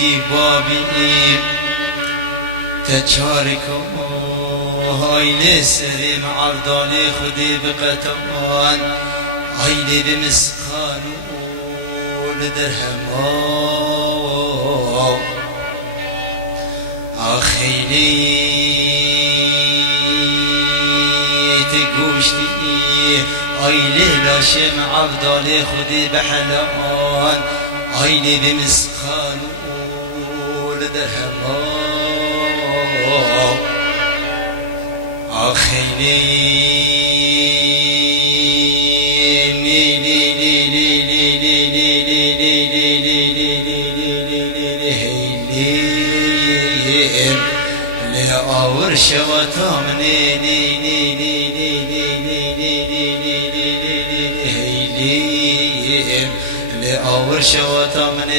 گیدی بابی تچارکو هایل سریم عردان خودی بقطان هایل بمسخان لدرهما آخیلی تگوشتی هایل لاشم عردان خودی بحلان هایل بمسخان لدرهما آخیلی لآور شواتا منی لآور شواتا منی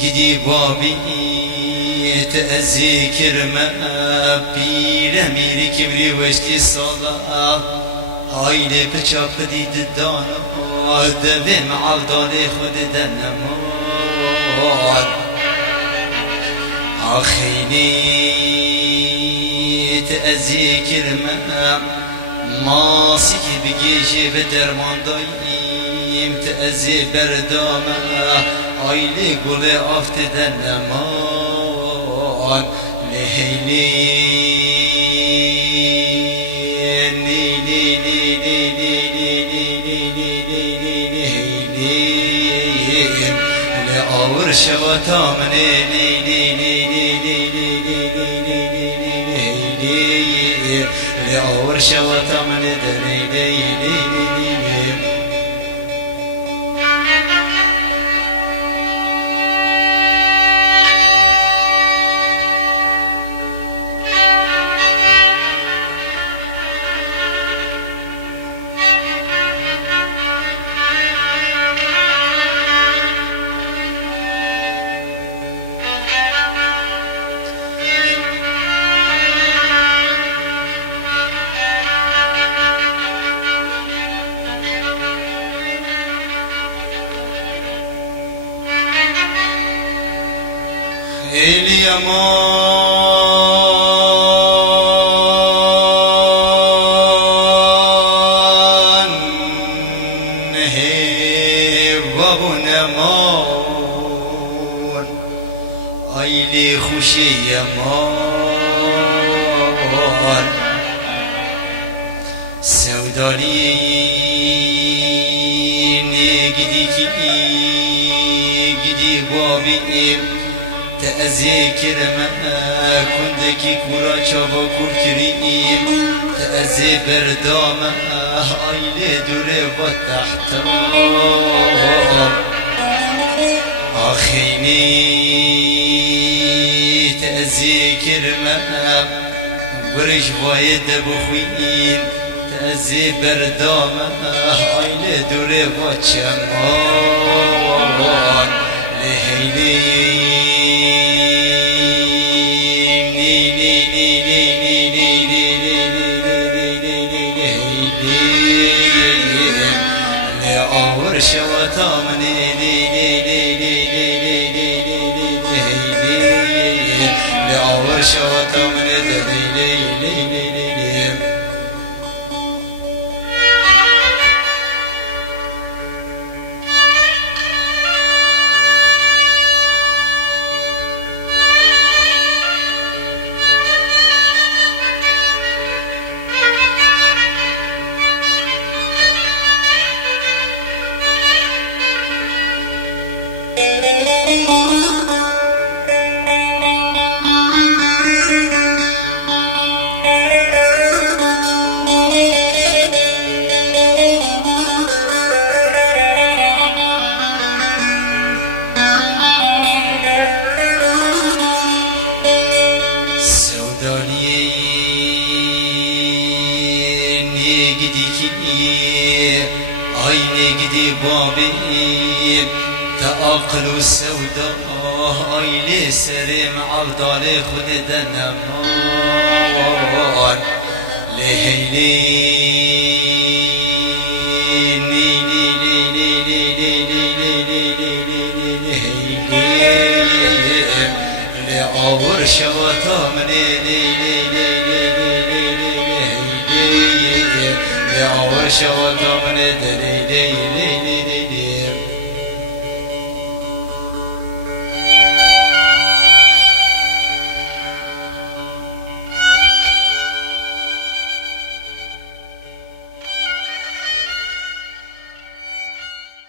گیدی بابی تأذی کرمه پیره میری کبری وشتی صلاح هایلی پچاپ دید دانو دبیم عودان خود دنماد آخیلی تأذی کرمه ماسی که بگیجی به درمان داییم تأذی بردامه آیلی گل آفت دنمان لهیلی لآور شواتا منی لآور شواتا منی اليمان هيباب نمان ايلي خوشي يمان سودالي گیدی بابی تأذی کرمه کندکی کورا چابا کور کریم تأذی بردامه آیلی دوره و تحترام آخینی تأذی کرمه برش باید بخوین تأذی بردامه آیلی دوره و چمان لهیلی شواتا منی لآور شواتا منی بابي تأقل السوداء ايلي سريم عبدال خود دنمان لهيلي لأور شبطة من لأور شبطة من